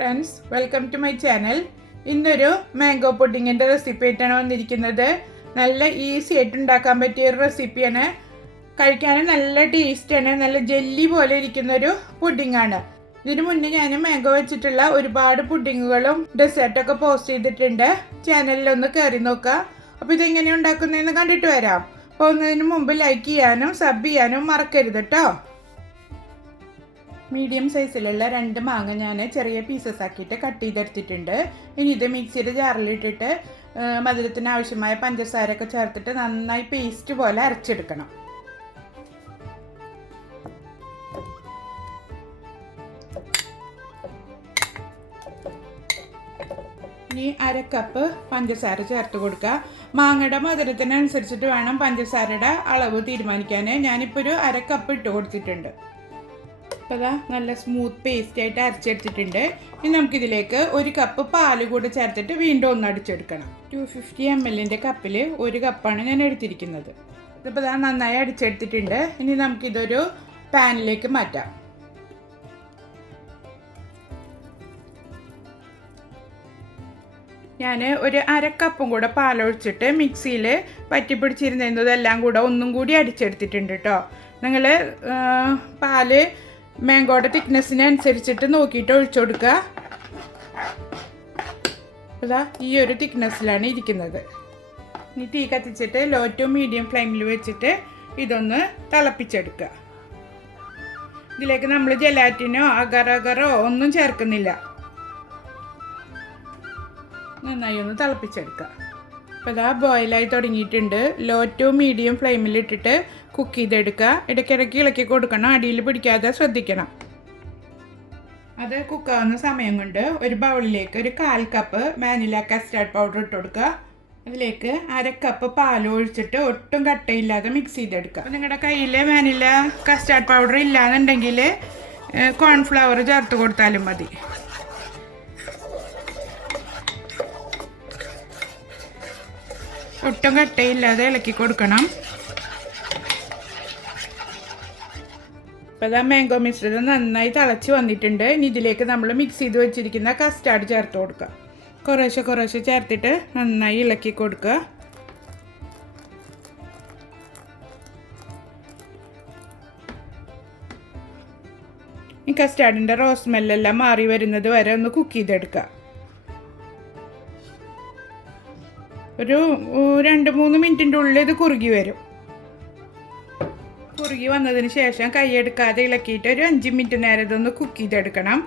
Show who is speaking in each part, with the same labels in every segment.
Speaker 1: Friends welcome to my channel ഇന്നൊരു mango പുഡിങ്ങിന്റെ recipe ആയിട്ടാണ് വന്നിരിക്കുന്നത്. നല്ല ഈസി ആയിട്ട് ഉണ്ടാക്കാൻ പറ്റിയ ഒരു റെസിപ്പിയാണ് കഴിക്കാനും നല്ല ടേസ്റ്റാണ് നല്ല ജെല്ലി പോലെ ഇരിക്കുന്ന ഒരു പുഡിങ്ങാണ് ഇതിനു മുന്നേ ഞാൻ മാംഗോ വെച്ചിട്ടുള്ള ഒരുപാട് പുഡിങ്ങുകളും ഡെസേർട്ടൊക്കെ പോസ്റ്റ് ചെയ്തിട്ടുണ്ട്. ചാനലിലൊന്ന് കയറി നോക്കുക. അപ്പോൾ ഇതെങ്ങനെയാണ് ഉണ്ടാക്കുന്നതെന്ന് കണ്ടിട്ട് വരാം. പോകുന്നതിന് മുമ്പ് ലൈക്ക് ചെയ്യാനും സബ് ചെയ്യാനും മറക്കരുത് കേട്ടോ മീഡിയം സൈസിലുള്ള രണ്ട് മാങ്ങ ഞാൻ ചെറിയ പീസസ് ആക്കിയിട്ട് കട്ട് ചെയ്തെടുത്തിട്ടുണ്ട്. ഇനി ഇത് മിക്സിയുടെ ജാറിലിട്ടിട്ട് മധുരത്തിന് ആവശ്യമായ പഞ്ചസാരയൊക്കെ ചേർത്തിട്ട് നന്നായി പേസ്റ്റ് പോലെ അരച്ചെടുക്കണം. ഇനി അര കപ്പ് പഞ്ചസാര ചേർത്ത് കൊടുക്കുക. മാങ്ങയുടെ മധുരത്തിനനുസരിച്ചിട്ട് വേണം പഞ്ചസാരയുടെ അളവ് തീരുമാനിക്കാൻ. ഞാനിപ്പോൾ ഒരു അര കപ്പ് ഇട്ട് കൊടുത്തിട്ടുണ്ട്. അപ്പോൾ ഇതാ നല്ല സ്മൂത്ത് പേസ്റ്റ് ആയിട്ട് അരച്ചെടുത്തിട്ടുണ്ട്. ഇനി നമുക്കിതിലേക്ക് ഒരു കപ്പ് പാൽ കൂടെ ചേർത്തിട്ട് വീണ്ടും ഒന്ന് അടിച്ചെടുക്കണം. ടു ഫിഫ്റ്റി എം എല്ലിന്റെ കപ്പിൽ ഒരു കപ്പാണ് ഞാൻ എടുത്തിരിക്കുന്നത്. ഇതിപ്പോൾ ഇതാ നന്നായി അടിച്ചെടുത്തിട്ടുണ്ട്. ഇനി നമുക്കിതൊരു പാനിലേക്ക് മാറ്റാം. ഞാൻ ഒരു അര കൂടെ പാലൊഴിച്ചിട്ട് മിക്സിയിൽ പറ്റി പിടിച്ചിരുന്നതെല്ലാം കൂടെ ഒന്നും കൂടി അടിച്ചെടുത്തിട്ടുണ്ട് കേട്ടോ നിങ്ങൾ പാൽ മാങ്കോയുടെ തിക്നെസ്സിനനുസരിച്ചിട്ട് നോക്കിയിട്ട് ഒഴിച്ചു കൊടുക്കുക. അതാ ഈ ഒരു തിക്നെസ്സിലാണ് ഇരിക്കുന്നത്. ഇനി തീ കത്തിച്ചിട്ട് ലോ ടു മീഡിയം ഫ്ലെയിമിൽ വെച്ചിട്ട് ഇതൊന്ന് തിളപ്പിച്ചെടുക്കുക. ഇതിലേക്ക് നമ്മൾ ജലാറ്റിനോ അഗർ അഗറോ ഒന്നും ചേർക്കുന്നില്ല. നന്നായി ഒന്ന് തിളപ്പിച്ചെടുക്കുക. അപ്പോൾ അതാ ബോയിലായി തുടങ്ങിയിട്ടുണ്ട്. ലോ ടു മീഡിയം ഫ്ലെയിമിൽ ഇട്ടിട്ട് കുക്ക് ചെയ്തെടുക്കുക. ഇടയ്ക്കിടയ്ക്ക് ഇളക്കി കൊടുക്കണം. അടിയിൽ പിടിക്കാതെ ശ്രദ്ധിക്കണം. അത് കുക്കാവുന്ന സമയം കൊണ്ട് ഒരു ബൗളിലേക്ക് ഒരു കാൽ കപ്പ് വാനില കസ്റ്റാർഡ് പൗഡർ ഇട്ട് കൊടുക്കുക. അതിലേക്ക് അര കപ്പ് പാൽ ഒഴിച്ചിട്ട് ഒട്ടും കട്ടയില്ലാതെ മിക്സ് ചെയ്തെടുക്കുക. നിങ്ങളുടെ കയ്യിൽ വാനില കസ്റ്റാർഡ് പൗഡർ ഇല്ലാന്നുണ്ടെങ്കിൽ കോൺഫ്ലവർ ചേർത്ത് കൊടുത്താലും മതി. ഒട്ടും കട്ടയില്ലാതെ ഇളക്കി കൊടുക്കണം. ഇപ്പോൾ ഇതാ മാംഗോ മിശ്രിതം നന്നായി തിളച്ച് വന്നിട്ടുണ്ട്. ഇനി ഇതിലേക്ക് നമ്മൾ മിക്സ് ചെയ്ത് വെച്ചിരിക്കുന്ന കസ്റ്റാർഡ് ചേർത്ത് കൊടുക്കുക കുറേശ്ശെ കുറേശ്ശെ ചേർത്തിട്ട് നന്നായി ഇളക്കി കൊടുക്കുക ഈ കസ്റ്റാർഡിന്റെ റോസ് സ്മെല്ലെല്ലാം മാറി വരുന്നത് വരെ ഒന്ന് കുക്ക് ചെയ്തെടുക്കുക ഒരു രണ്ട് മൂന്ന് മിനിറ്റിന്റെ ഉള്ളിൽ ഇത് കുറുകി വരും. കുറുകി വന്നതിന് ശേഷം കൈയെടുക്കാതെ ഇളക്കിയിട്ട് ഒരു അഞ്ച് മിനിറ്റ് നേരം ഇതൊന്ന് കുക്ക് ചെയ്തെടുക്കണം.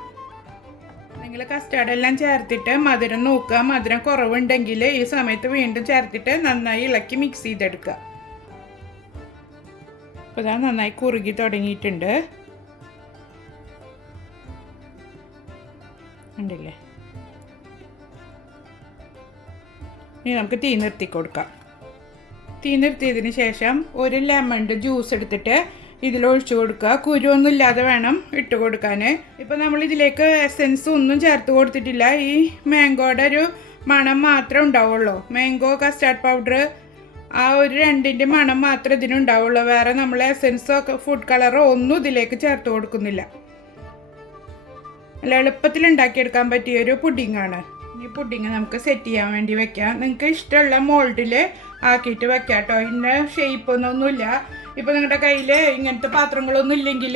Speaker 1: അല്ലെങ്കിൽ കസ്റ്റാർഡ് എല്ലാം ചേർത്തിട്ട് മധുരം നോക്കുക. മധുരം കുറവുണ്ടെങ്കിൽ ഈ സമയത്ത് വീണ്ടും ചേർത്തിട്ട് നന്നായി ഇളക്കി മിക്സ് ചെയ്തെടുക്കുക. അപ്പോൾ ഇതാ നന്നായി കുറുകി തുടങ്ങിയിട്ടുണ്ട്. ഉണ്ടല്ലേ ഇനി നമുക്ക് തീ നിർത്തി കൊടുക്കാം. തീ നിർത്തിയതിന് ശേഷം ഒരു ലെമണിന്റെ ജ്യൂസ് എടുത്തിട്ട് ഇതിലൊഴിച്ചു കൊടുക്കുക. കുരുവൊന്നും ഇല്ലാതെ വേണം ഇട്ട് കൊടുക്കാൻ ഇപ്പം നമ്മൾ ഇതിലേക്ക് എസെൻസ് ഒന്നും ചേർത്ത് കൊടുത്തിട്ടില്ല. ഈ മാംഗോയുടെ ഒരു മണം മാത്രമേ ഉണ്ടാവുള്ളൂ. മാംഗോ കസ്റ്റാർഡ് പൗഡർ ആ ഒരു രണ്ടിന്റെ മണം മാത്രമേ ഇതിനുണ്ടാവുള്ളൂ വേറെ നമ്മൾ എസെൻസോ ഫുഡ് കളറോ ഒന്നും ഇതിലേക്ക് ചേർത്ത് കൊടുക്കുന്നില്ല. നല്ല എളുപ്പത്തിൽ ഉണ്ടാക്കിയെടുക്കാൻ പറ്റിയൊരു പുഡിങ്ങാണ് ഈ പുഡിങ് നമുക്ക് സെറ്റ് ചെയ്യാൻ വേണ്ടി വെക്കാം. നിങ്ങൾക്ക് ഇഷ്ടമുള്ള മോൾഡിൽ ആക്കിയിട്ട് വെക്കാം കേട്ടോ ഇതിന്റെ ഷേപ്പൊന്നൊന്നുമില്ല ഇപ്പോൾ നിങ്ങളുടെ കയ്യിൽ ഇങ്ങനത്തെ പാത്രങ്ങളൊന്നും ഇല്ലെങ്കിൽ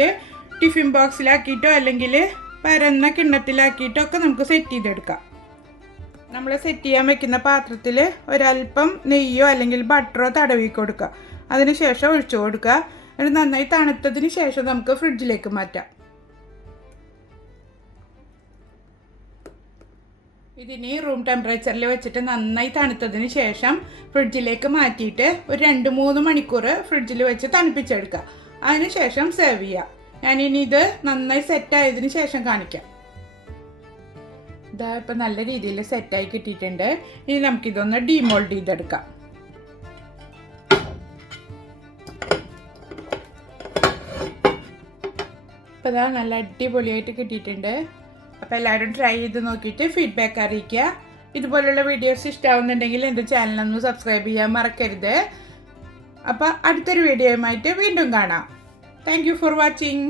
Speaker 1: ടിഫിൻ ബോക്സിലാക്കിയിട്ടോ അല്ലെങ്കിൽ പരന്ന കിണ്ണത്തിലാക്കിയിട്ടോ ഒക്കെ നമുക്ക് സെറ്റ് ചെയ്തെടുക്കാം. നമ്മൾ സെറ്റ് ചെയ്യാൻ വെക്കുന്ന പാത്രത്തിൽ ഒരല്പം നെയ്യോ അല്ലെങ്കിൽ ബട്ടറോ തടവി കൊടുക്കുക അതിനുശേഷം ഒഴിച്ചു കൊടുക്കുക. എന്നിട്ട് നന്നായി തണുത്തതിന് ശേഷം നമുക്ക് ഫ്രിഡ്ജിലേക്ക് മാറ്റാം. ഇതിനി റൂം ടെമ്പറേച്ചറിൽ വെച്ചിട്ട് നന്നായി തണുത്തതിന് ശേഷം ഫ്രിഡ്ജിലേക്ക് മാറ്റിയിട്ട് ഒരു രണ്ട് മൂന്ന് മണിക്കൂർ ഫ്രിഡ്ജിൽ വെച്ച് തണുപ്പിച്ചെടുക്കുക. അതിന് ശേഷം സെർവ് ചെയ്യുക. ഞാനിനി ഇത് നന്നായി സെറ്റായതിന് ശേഷം കാണിക്കാം. ഇതാ ഇപ്പം നല്ല രീതിയിൽ സെറ്റായി കിട്ടിയിട്ടുണ്ട്. ഇനി നമുക്കിതൊന്ന് ഡീമോൾഡ് ചെയ്തെടുക്കാം. ഇപ്പം ഇതാ നല്ല അടിപൊളിയായിട്ട് കിട്ടിയിട്ടുണ്ട്. അപ്പോൾ എല്ലാവരും ട്രൈ ചെയ്ത് നോക്കിയിട്ട് ഫീഡ്ബാക്ക് അറിയിക്കുക. ഇതുപോലുള്ള വീഡിയോസ് ഇഷ്ടമാവുന്നുണ്ടെങ്കിൽ എന്റെ ചാനലൊന്ന് സബ്സ്ക്രൈബ് ചെയ്യാൻ മറക്കരുത്. അപ്പോൾ അടുത്തൊരു വീഡിയോയുമായിട്ട് വീണ്ടും കാണാം. Thank for watching